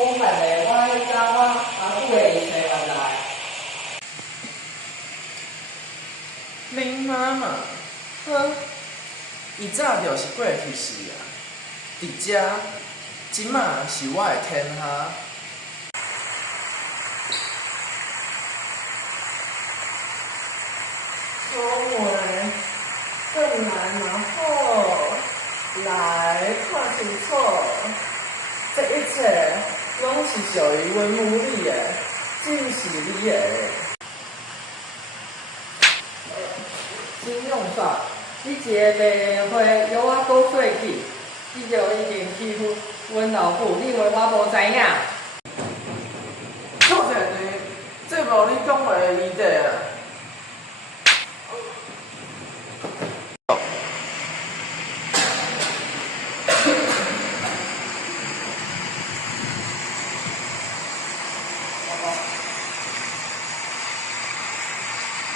讲白嘞，我迄早我阿母会伊找我来。恁妈妈，呵，伊早就是过去世啊，伫遮，即马是我的天下。所谓更难然后来看清楚，这一切拢是属于阮母你的，正是你的。金用煞，你一个白花邀我倒水去，你就已经欺负阮老母，你以为我无知影？错者呢，这无你讲话的议题啊。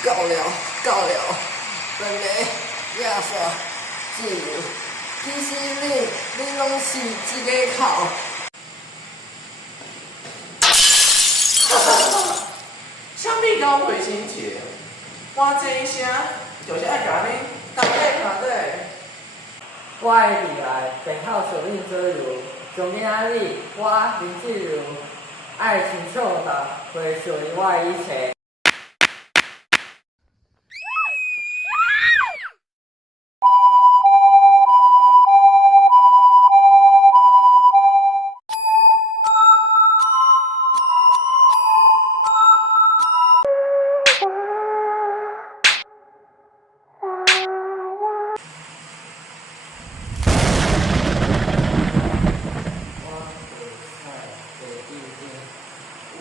够了，够了，本来亚瑟自由，其实你拢是一个口。啥物甲我回心切？我这一声就是爱甲恁搭底看底。我的未来便靠上恁左右，从今仔日我林志如爱清楚的回属于我的一切。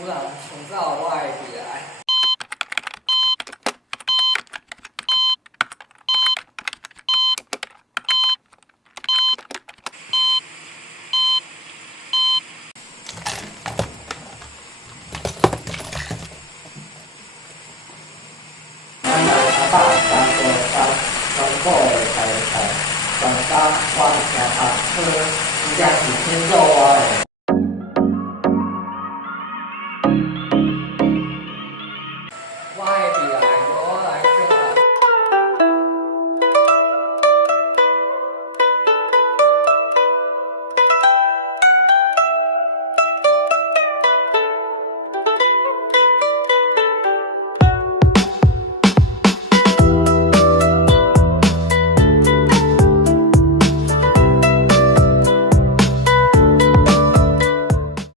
有人创造我的未来。阿爸当过当，当过的才，当家我是听读册，真正是天助我的。